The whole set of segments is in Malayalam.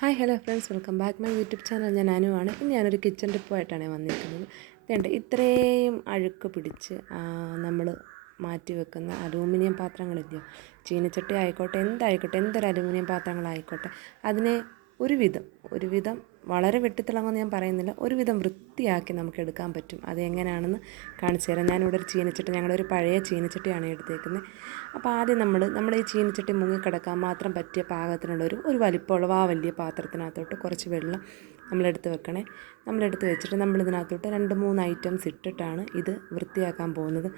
Hi hello friends, welcome back my YouTube channel. ഞാൻ അനുവാണ്. ഇന്ന് ഞാനൊരു കിച്ചൺ ടിപ്പുമായിട്ടാണ് വന്നിരിക്കുന്നത്. ഇതുണ്ട്, ഇത്രയും അഴുക്ക് പിടിച്ച് നമ്മൾ മാറ്റി വെക്കുന്ന അലൂമിനിയം പാത്രങ്ങളില്ലയോ, ചീനച്ചട്ടി ആയിക്കോട്ടെ, എന്തായിക്കോട്ടെ, എന്തൊരു അലൂമിനിയം പാത്രങ്ങളായിക്കോട്ടെ, അതിനെ ഒരുവിധം വളരെ വെട്ടിത്തിളങ്ങുമെന്ന് ഞാൻ പറയുന്നില്ല, ഒരുവിധം വൃത്തിയാക്കി നമുക്ക് എടുക്കാൻ പറ്റും. അത് എങ്ങനെയാണെന്ന് കാണിച്ചു തരാം. ഞാനിവിടെ ഒരു ചീനച്ചട്ടി, ഞങ്ങളുടെ ഒരു പഴയ ചീനച്ചട്ടിയാണ് എടുത്തേക്കുന്നത്. അപ്പോൾ ആദ്യം നമ്മൾ ഈ ചീനച്ചട്ടി മുങ്ങിക്കിടക്കാൻ മാത്രം പറ്റിയ പാകത്തിനുള്ളൊരു വലിപ്പമുള്ള വലിയ പാത്രത്തിനകത്തോട്ട് കുറച്ച് വെള്ളം നമ്മളെടുത്ത് വെക്കണേ. നമ്മളെടുത്ത് വെച്ചിട്ട് നമ്മളിതിനകത്തോട്ട് 2-3 ഐറ്റംസ് ഇട്ടിട്ടാണ് ഇത് വൃത്തിയാക്കാൻ പോകുന്നത്.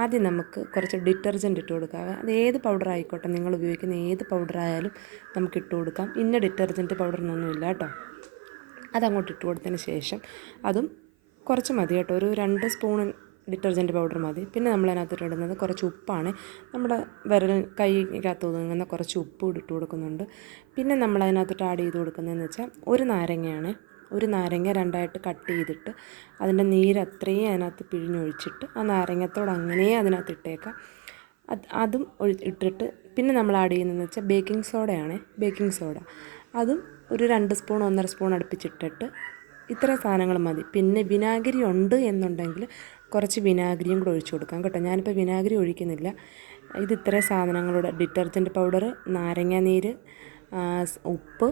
ആദ്യം നമുക്ക് കുറച്ച് ഡിറ്റർജൻറ്റ് ഇട്ട് കൊടുക്കാം. അത് ഏത് പൗഡർ ആയിക്കോട്ടെ, നിങ്ങൾ ഉപയോഗിക്കുന്ന ഏത് പൗഡറായാലും നമുക്ക് ഇട്ട് കൊടുക്കാം. ഇന്ന ഡിറ്റർജൻറ്റ് പൗഡറിനൊന്നുമില്ല കേട്ടോ. അതങ്ങോട്ട് ഇട്ട് കൊടുത്തതിന് ശേഷം അതും കുറച്ച് മതി കേട്ടോ, ഒരു 2 സ്പൂൺ ഡിറ്റർജൻറ്റ് പൗഡർ മതി. പിന്നെ നമ്മളതിനകത്തോട്ട് ഇടുന്നത് കുറച്ച് ഉപ്പാണ്. നമ്മുടെ കൈക്കകത്ത് ഒതുങ്ങുന്ന കുറച്ച് ഉപ്പ് ഇട്ട് കൊടുക്കുന്നുണ്ട്. പിന്നെ നമ്മളതിനകത്തോട്ട് ആഡ് ചെയ്ത് കൊടുക്കുന്നതെന്ന് വെച്ചാൽ ഒരു നാരങ്ങയാണ്. ഒരു നാരങ്ങ 2ആയിട്ട് കട്ട് ചെയ്തിട്ട് അതിൻ്റെ നീര് അത്രയും അതിനകത്ത് പിഴിഞ്ഞൊഴിച്ചിട്ട് ആ നാരങ്ങത്തോട് അങ്ങനെ അതിനകത്ത് ഇട്ടേക്കാം. അതും ഇട്ടിട്ട് പിന്നെ നമ്മൾ ആഡ് ചെയ്യുന്നതെന്ന് വെച്ചാൽ ബേക്കിംഗ് സോഡയാണ്. ബേക്കിംഗ് സോഡ അതും ഒരു 2 സ്പൂൺ 1.5 സ്പൂൺ അടുപ്പിച്ചിട്ടിട്ട് ഇത്രയും സാധനങ്ങൾ മതി. പിന്നെ വിനാഗിരി ഉണ്ട് എന്നുണ്ടെങ്കിൽ കുറച്ച് വിനാഗിരിയും കൂടെ ഒഴിച്ച് കൊടുക്കാം കേട്ടോ. ഞാനിപ്പോൾ വിനാഗിരി ഒഴിക്കുന്നില്ല. ഇത് ഇത്രയും സാധനങ്ങളുടെ ഡിറ്റർജൻറ്റ് പൗഡർ, നാരങ്ങ നീര്, ഉപ്പ്,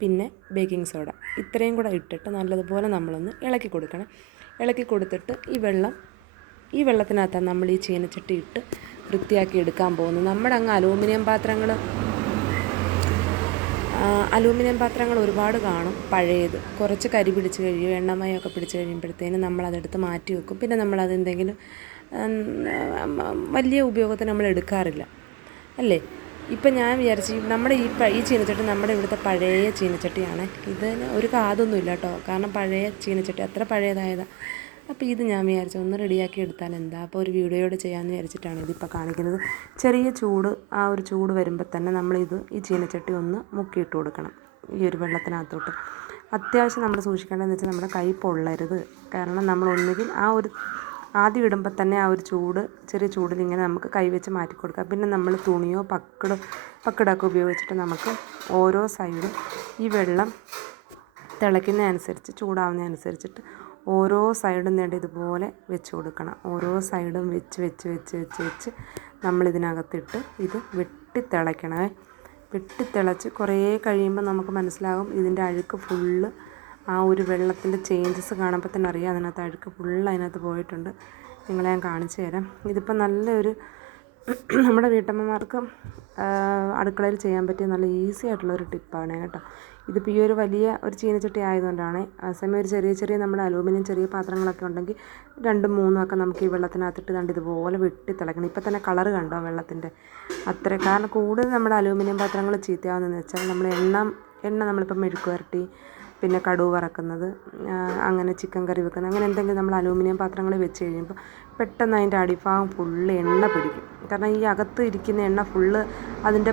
പിന്നെ ബേക്കിംഗ് സോഡ, ഇത്രയും കൂടെ ഇട്ടിട്ട് നല്ലതുപോലെ നമ്മളൊന്ന് ഇളക്കി കൊടുക്കണം. ഇളക്കി കൊടുത്തിട്ട് ഈ വെള്ളത്തിനകത്താണ് നമ്മൾ ഈ ചീനച്ചട്ടി ഇട്ട് വൃത്തിയാക്കി എടുക്കാൻ പോകുന്നത്. നമ്മുടെ അങ്ങ് അലൂമിനിയം പാത്രങ്ങൾ ഒരുപാട് കാണും, പഴയത്. കുറച്ച് കരി പിടിച്ച് കഴിയും, എണ്ണമയമൊക്കെ പിടിച്ച് കഴിയുമ്പോഴത്തേനും നമ്മളതെടുത്ത് മാറ്റി വെക്കും. പിന്നെ നമ്മളതെന്തെങ്കിലും വലിയ ഉപയോഗത്തിന് നമ്മൾ എടുക്കാറില്ല അല്ലേ. ഇപ്പം ഞാൻ വിചാരിച്ചു നമ്മുടെ ഈ ചീനച്ചട്ടി നമ്മുടെ ഇവിടുത്തെ പഴയ ചീനച്ചട്ടിയാണ്. ഇതിന് ഒരു കാതൊന്നുമില്ല കേട്ടോ, കാരണം പഴയ ചീനച്ചട്ടി അത്ര പഴയതായതാണ്. അപ്പോൾ ഇത് ഞാൻ വിചാരിച്ചു ഒന്ന് റെഡിയാക്കി എടുത്താൽ എന്താ, അപ്പോൾ ഒരു വീഡിയോയോട് ചെയ്യാമെന്ന് വിചാരിച്ചിട്ടാണ് ഇതിപ്പോൾ കാണിക്കുന്നത്. ചെറിയ ചൂട്, ആ ഒരു ചൂട് വരുമ്പോൾ തന്നെ ഈ ചീനച്ചട്ടി ഒന്ന് മുക്കിയിട്ട് കൊടുക്കണം ഈ ഒരു വെള്ളത്തിനകത്തോട്ട്. അത്യാവശ്യം നമ്മൾ സൂക്ഷിക്കേണ്ടതെന്ന് വെച്ചാൽ നമ്മുടെ കൈ പൊള്ളരുത്. കാരണം നമ്മൾ ഒന്നുകിൽ ആദ്യം ഇടുമ്പോൾ തന്നെ ആ ഒരു ചെറിയ ചൂടിൽ ഇങ്ങനെ നമുക്ക് കൈവച്ച് മാറ്റി കൊടുക്കാം. പിന്നെ നമ്മൾ തുണിയോ പക്കിടൊക്കെ ഉപയോഗിച്ചിട്ട് നമുക്ക് ഓരോ സൈഡും ഈ വെള്ളം തിളയ്ക്കുന്നതനുസരിച്ച്, ചൂടാവുന്നതനുസരിച്ചിട്ട് ഓരോ സൈഡും നേടി ഇതുപോലെ വെച്ച് കൊടുക്കണം. ഓരോ സൈഡും വെച്ച് നമ്മളിതിനകത്തിട്ട് ഇത് വെട്ടിത്തിളയ്ക്കണേ. വെട്ടിത്തിളച്ച് കുറേ കഴിയുമ്പോൾ നമുക്ക് മനസ്സിലാകും ഇതിൻ്റെ അഴുക്ക് ഫുള്ള്, ആ ഒരു വെള്ളത്തിൻ്റെ ചേഞ്ചസ് കാണുമ്പോൾ തന്നെ അറിയാം അതിനകത്ത് അഴുക്ക് ഫുള്ള് അതിനകത്ത് പോയിട്ടുണ്ട്. നിങ്ങളെ ഞാൻ കാണിച്ചു തരാം. ഇതിപ്പോൾ നല്ലൊരു നമ്മുടെ വീട്ടമ്മമാർക്ക് അടുക്കളയിൽ ചെയ്യാൻ പറ്റിയ നല്ല ഈസി ആയിട്ടുള്ളൊരു ടിപ്പാണ് കേട്ടോ. ഇതിപ്പോൾ ഈ ഒരു വലിയ ഒരു ചീനച്ചട്ടി ആയതുകൊണ്ടാണ്. ആ സമയം ഒരു ചെറിയ നമ്മുടെ അലൂമിനിയം ചെറിയ പാത്രങ്ങളൊക്കെ ഉണ്ടെങ്കിൽ 2-3 ഒക്കെ നമുക്ക് ഈ വെള്ളത്തിനകത്തിട്ട് കണ്ട് ഇതുപോലെ വെട്ടി തിളക്കണം. ഇപ്പം തന്നെ കളറ് കണ്ടോ വെള്ളത്തിൻ്റെ അത്ര. കാരണം കൂടുതൽ നമ്മുടെ അലൂമിനിയം പാത്രങ്ങൾ ചീത്തയാവുന്നതെന്ന് വെച്ചാൽ നമ്മൾ എണ്ണ നമ്മളിപ്പോൾ മെഴുക്ക് വരട്ടി, പിന്നെ കടുക് വറക്കുന്നത്, അങ്ങനെ ചിക്കൻ കറി വെക്കുന്നത്, അങ്ങനെ എന്തെങ്കിലും നമ്മൾ അലൂമിനിയം പാത്രങ്ങളിൽ വെച്ച് കഴിയുമ്പോൾ പെട്ടെന്ന് അതിൻ്റെ അടിഭാഗം ഫുള്ള് എണ്ണ പിടിക്കും. കാരണം ഈ അകത്ത് ഇരിക്കുന്ന എണ്ണ ഫുള്ള് അതിൻ്റെ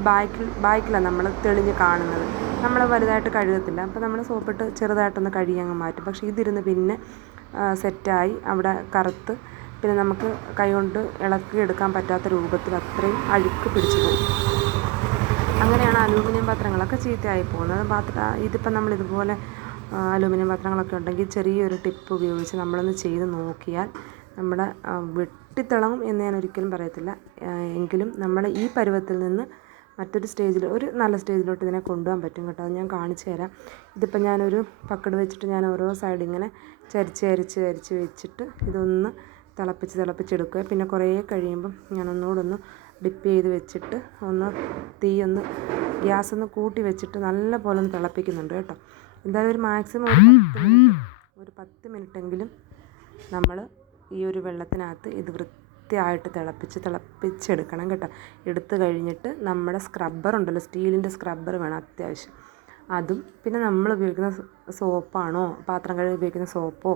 ബാക്കിലാണ് നമ്മൾ തെളിഞ്ഞ് കാണുന്നത്. നമ്മൾ വലുതായിട്ട് കഴുകത്തില്ല. അപ്പോൾ നമ്മൾ സോപ്പിട്ട് ചെറുതായിട്ടൊന്ന് കഴുകി അങ്ങ് മാറ്റും. പക്ഷേ ഇതിരുന്ന് പിന്നെ സെറ്റായി അവിടെ കറുത്ത് പിന്നെ നമുക്ക് കൈകൊണ്ട് ഇളക്കി എടുക്കാൻ പറ്റാത്ത രൂപത്തിൽ അത്രയും അഴുക്ക് പിടിച്ചു പോകും. അങ്ങനെയാണ് അലൂമിനിയം പാത്രങ്ങളൊക്കെ ചീത്തയായി പോകുന്നത്. ഇതിപ്പോൾ നമ്മളിതുപോലെ അലൂമിനിയം പാത്രങ്ങളൊക്കെ ഉണ്ടെങ്കിൽ ചെറിയൊരു ടിപ്പ് ഉപയോഗിച്ച് നമ്മളൊന്ന് ചെയ്ത് നോക്കിയാൽ നമ്മുടെ വെട്ടിത്തിളങ്ങും എന്ന് ഞാൻ ഒരിക്കലും പറയത്തില്ല. എങ്കിലും നമ്മൾ ഈ പരുവത്തിൽ നിന്ന് മറ്റൊരു സ്റ്റേജിൽ, ഒരു നല്ല സ്റ്റേജിലോട്ട് ഇതിനെ കൊണ്ടുപോകാൻ പറ്റും കേട്ടോ. അത് ഞാൻ കാണിച്ചു തരാം. ഇതിപ്പോൾ ഞാനൊരു പക്കട് വെച്ചിട്ട് ഞാൻ ഓരോ സൈഡ് ഇങ്ങനെ ചരിച്ച് വെച്ചിട്ട് ഇതൊന്ന് തിളപ്പിച്ചെടുക്കുക. പിന്നെ കുറേ കഴിയുമ്പം ഞാൻ ഒന്നുകൂടെ ഡിപ്പ് ചെയ്ത് വെച്ചിട്ട് ഗ്യാസൊന്ന് കൂട്ടി വെച്ചിട്ട് നല്ല പോലെ ഒന്ന് തിളപ്പിക്കുന്നുണ്ട് കേട്ടോ. എന്തായാലും ഒരു മാക്സിമം ഒരു 10 മിനിറ്റെങ്കിലും നമ്മൾ ഈ ഒരു വെള്ളത്തിനകത്ത് ഇത് വൃത്തിയായിട്ട് തിളപ്പിച്ചെടുക്കണം കേട്ടോ. എടുത്തു കഴിഞ്ഞിട്ട് നമ്മുടെ സ്ക്രബ്ബർ ഉണ്ടല്ലോ, സ്റ്റീലിൻ്റെ സ്ക്രബ്ബർ വേണം അത്യാവശ്യം. അതും പിന്നെ നമ്മൾ ഉപയോഗിക്കുന്ന സോപ്പാണോ, പാത്രം കഴുകി ഉപയോഗിക്കുന്ന സോപ്പോ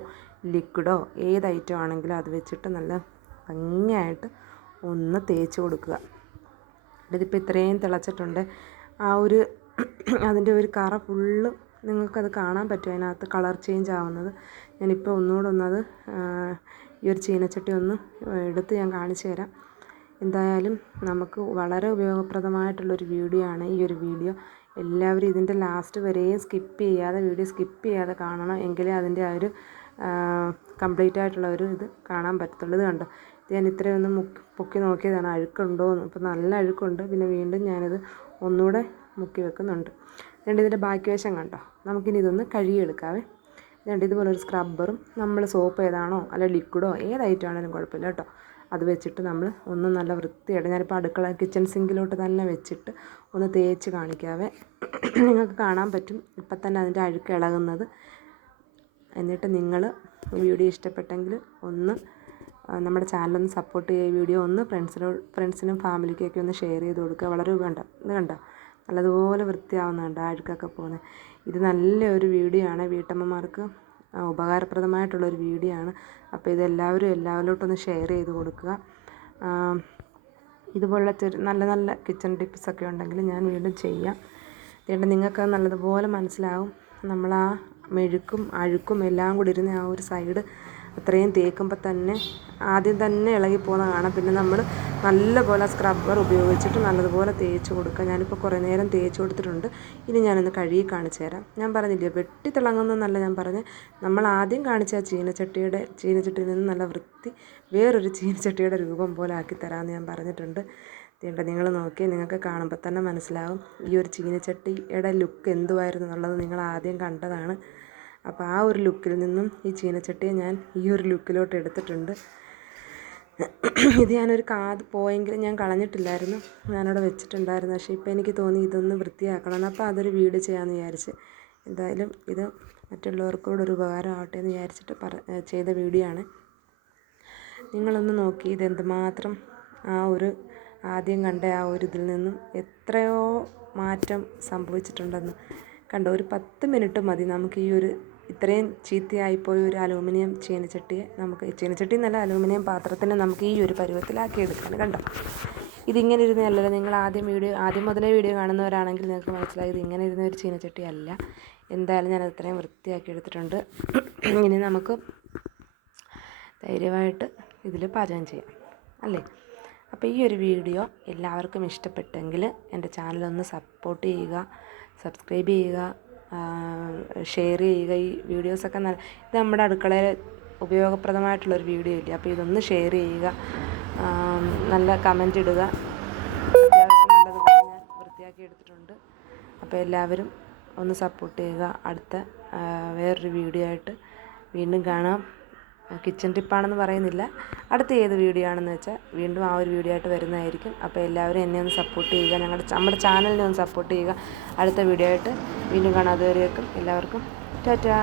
ലിക്വിഡോ ഏത് ഐറ്റം ആണെങ്കിലും അത് വെച്ചിട്ട് നല്ല ഭംഗിയായിട്ട് ഒന്ന് തേച്ച് കൊടുക്കുക. ഇതിപ്പോൾ ഇത്രയും തിളച്ചിട്ടുണ്ട്. അതിൻ്റെ ഒരു കറ ഫുള്ള് നിങ്ങൾക്കത് കാണാൻ പറ്റും, അതിനകത്ത് കളർ ചേഞ്ച് ആവുന്നത്. ഞാനിപ്പോൾ ഒന്നുകൂടെ ഈ ഒരു ചീനച്ചട്ടി എടുത്ത് ഞാൻ കാണിച്ചു തരാം. എന്തായാലും നമുക്ക് വളരെ ഉപയോഗപ്രദമായിട്ടുള്ളൊരു വീഡിയോ ആണ് ഈ ഒരു വീഡിയോ. എല്ലാവരും ഇതിൻ്റെ ലാസ്റ്റ് വരെയും വീഡിയോ സ്കിപ്പ് ചെയ്യാതെ കാണണം. എങ്കിലേ അതിൻ്റെ ആ ഒരു കംപ്ലീറ്റ് ആയിട്ടുള്ള ഒരു ഇത് കാണാൻ പറ്റത്തുള്ളൂ. ഇത് കണ്ടോ, ഞാൻ ഇത്രയൊന്നും പൊക്കി നോക്കിയതാണ് അഴുക്കുണ്ടോ എന്ന്. അപ്പോൾ നല്ല അഴുക്കുണ്ട്. പിന്നെ വീണ്ടും ഞാനിത് ഒന്നുകൂടെ മുക്കി വെക്കുന്നുണ്ട്. രണ്ട് ഇതിൻ്റെ ബാക്കി വശം കണ്ടോ. നമുക്കിനി ഇതൊന്ന് കഴുകിയെടുക്കാവേ. രണ്ട് ഇതുപോലെ ഒരു സ്ക്രബ്ബറും നമ്മൾ സോപ്പ് ഏതാണോ അല്ല ലിക്വിഡോ ഏത് ഐറ്റം ആണെങ്കിലും കുഴപ്പമില്ല കേട്ടോ, അത് വെച്ചിട്ട് നമ്മൾ ഒന്ന് നല്ല വൃത്തിയായിട്ട്, ഞാനിപ്പോൾ കിച്ചൺ സിങ്കിലോട്ട് തന്നെ വെച്ചിട്ട് ഒന്ന് തേച്ച് കാണിക്കാവേ. നിങ്ങൾക്ക് കാണാൻ പറ്റും ഇപ്പം തന്നെ അതിൻ്റെ അഴുക്ക് ഇളകുന്നത്. എന്നിട്ട് നിങ്ങൾ ഈ വീഡിയോ ഇഷ്ടപ്പെട്ടെങ്കിൽ ഒന്ന് നമ്മുടെ ചാനലൊന്ന് സപ്പോർട്ട് ചെയ്യുക. ഈ വീഡിയോ ഒന്ന് ഫ്രണ്ട്സിനും ഫാമിലിക്കൊക്കെ ഒന്ന് ഷെയർ ചെയ്ത് കൊടുക്കുക. വളരെ ഇത് കണ്ടോ നല്ലതുപോലെ വൃത്തിയാവുന്നുണ്ട്, അഴുക്കൊക്കെ പോകുന്നത്. ഇത് നല്ലൊരു വീഡിയോ ആണ്, വീട്ടമ്മമാർക്ക് ഉപകാരപ്രദമായിട്ടുള്ളൊരു വീഡിയോ ആണ്. അപ്പോൾ എല്ലാവരിലോട്ടൊന്ന് ഷെയർ ചെയ്ത് കൊടുക്കുക. ഇതുപോലുള്ള നല്ല നല്ല കിച്ചൺ ടിപ്സൊക്കെ ഉണ്ടെങ്കിൽ ഞാൻ വീണ്ടും ചെയ്യാം. അതുകൊണ്ട് നിങ്ങൾക്കത് നല്ലതുപോലെ മനസ്സിലാവും. നമ്മൾ ആ മെഴുക്കും അഴുക്കും എല്ലാം കൂടി ഇരുന്ന് ആ ഒരു സൈഡ് അത്രയും തേക്കുമ്പോൾ തന്നെ ആദ്യം തന്നെ ഇളകിപ്പോകുന്ന കാണാം. പിന്നെ നമ്മൾ നല്ലപോലെ സ്ക്രബ്ബർ ഉപയോഗിച്ചിട്ട് നല്ലതുപോലെ തേച്ച് കൊടുക്കുക. ഞാനിപ്പോൾ കുറേ നേരം തേച്ച് കൊടുത്തിട്ടുണ്ട്. ഇനി ഞാനൊന്ന് കഴുകി കാണിച്ചു തരാം. ഞാൻ പറഞ്ഞില്ലേ വെട്ടിത്തിളങ്ങുന്നതെന്നല്ല ഞാൻ പറഞ്ഞത്, നമ്മൾ ആദ്യം കാണിച്ച ചീനച്ചട്ടിയിൽ നിന്ന് നല്ല വൃത്തി വേറൊരു ചീനച്ചട്ടിയുടെ രൂപം പോലെ ആക്കി തരാമെന്ന് ഞാൻ പറഞ്ഞിട്ടുണ്ട്. അതുകൊണ്ട് നിങ്ങൾ നോക്കി നിങ്ങൾക്ക് കാണുമ്പോൾ തന്നെ മനസ്സിലാവും ഈ ഒരു ചീനച്ചട്ടിയുടെ ലുക്ക് എന്തുവായിരുന്നു എന്നുള്ളത് നിങ്ങൾ ആദ്യം കണ്ടതാണ്. അപ്പോൾ ആ ഒരു ലുക്കിൽ നിന്നും ഈ ചീനച്ചട്ടിയെ ഞാൻ ഈ ഒരു ലുക്കിലോട്ട് എടുത്തിട്ടുണ്ട്. ഇത് ഞാനൊരു കാത് പോയെങ്കിലും ഞാൻ കളഞ്ഞിട്ടില്ലായിരുന്നു, ഞാനവിടെ വെച്ചിട്ടുണ്ടായിരുന്നു. പക്ഷേ ഇപ്പോൾ എനിക്ക് തോന്നി ഇതൊന്ന് വൃത്തിയാക്കണം. അപ്പോൾ അതൊരു വീഡിയോ ചെയ്യാമെന്ന് വിചാരിച്ച്. എന്തായാലും ഇത് മറ്റുള്ളവർക്കൂടെ ഒരു ഉപകാരം ആവട്ടെ എന്ന് വിചാരിച്ചിട്ട് ചെയ്ത വീഡിയോ ആണ്. നിങ്ങളൊന്ന് നോക്കി ഇതെന്തുമാത്രം ആ ഒരു ആദ്യം കണ്ട ആ ഒരു ഇതിൽ നിന്നും എത്രയോ മാറ്റം സംഭവിച്ചിട്ടുണ്ടെന്ന് കണ്ടോ. ഒരു 10 മിനിറ്റ് മതി നമുക്ക് ഈ ഒരു ഇത്രയും ചീത്തയായിപ്പോയ ഒരു അലൂമിനിയം ചീനച്ചട്ടിയെ ചീനച്ചട്ടി എന്നല്ല അലൂമിനിയം പാത്രത്തിന് നമുക്ക് ഈ ഒരു പരുവത്തിലാക്കി എടുക്കാൻ. കണ്ടോ, ഇതിങ്ങനെ ഇരുന്നല്ലോ. നിങ്ങൾ ആദ്യം മുതലേ വീഡിയോ കാണുന്നവരാണെങ്കിൽ നിങ്ങൾക്ക് മനസ്സിലായി ഇത് ഇങ്ങനെ ഇരുന്ന ഒരു ചീനച്ചട്ടി അല്ല. എന്തായാലും ഞാനത് ഇത്രയും വൃത്തിയാക്കി എടുത്തിട്ടുണ്ട്. ഇനി നമുക്ക് ധൈര്യമായിട്ട് ഇതിൽ പാചകം ചെയ്യാം അല്ലേ. അപ്പോൾ ഈ ഒരു വീഡിയോ എല്ലാവർക്കും ഇഷ്ടപ്പെട്ടെങ്കിൽ എൻ്റെ ചാനലൊന്ന് സപ്പോർട്ട് ചെയ്യുക, സബ്സ്ക്രൈബ് ചെയ്യുക, ഷെയർ ചെയ്യുക. ഈ വീഡിയോസൊക്കെ ഇത് നമ്മുടെ അടുക്കളയിൽ ഉപയോഗപ്രദമായിട്ടുള്ളൊരു വീഡിയോ ഇല്ലേ. അപ്പോൾ ഇതൊന്ന് ഷെയർ ചെയ്യുക, നല്ല കമൻ്റ് ഇടുക. അത്യാവശ്യം നല്ലതുപോലെ ഞാൻ വൃത്തിയാക്കി എടുത്തിട്ടുണ്ട്. അപ്പോൾ എല്ലാവരും ഒന്ന് സപ്പോർട്ട് ചെയ്യുക. അടുത്ത വേറൊരു വീഡിയോ ആയിട്ട് വീണ്ടും കാണാം. കിച്ചൺ ടിപ്പാണെന്ന് പറയുന്നില്ല, അടുത്ത ഏത് വീഡിയോ ആണെന്ന് വെച്ചാൽ വീണ്ടും ആ ഒരു വീഡിയോ ആയിട്ട് വരുന്നതായിരിക്കും. അപ്പോൾ എല്ലാവരും എന്നെ ഒന്ന് സപ്പോർട്ട് ചെയ്യുക, നമ്മുടെ ചാനലിനെ ഒന്ന് സപ്പോർട്ട് ചെയ്യുക. അടുത്ത വീഡിയോ ആയിട്ട് വീണ്ടും കാണാം. അതുവരേക്കും എല്ലാവർക്കും ടാറ്റാ.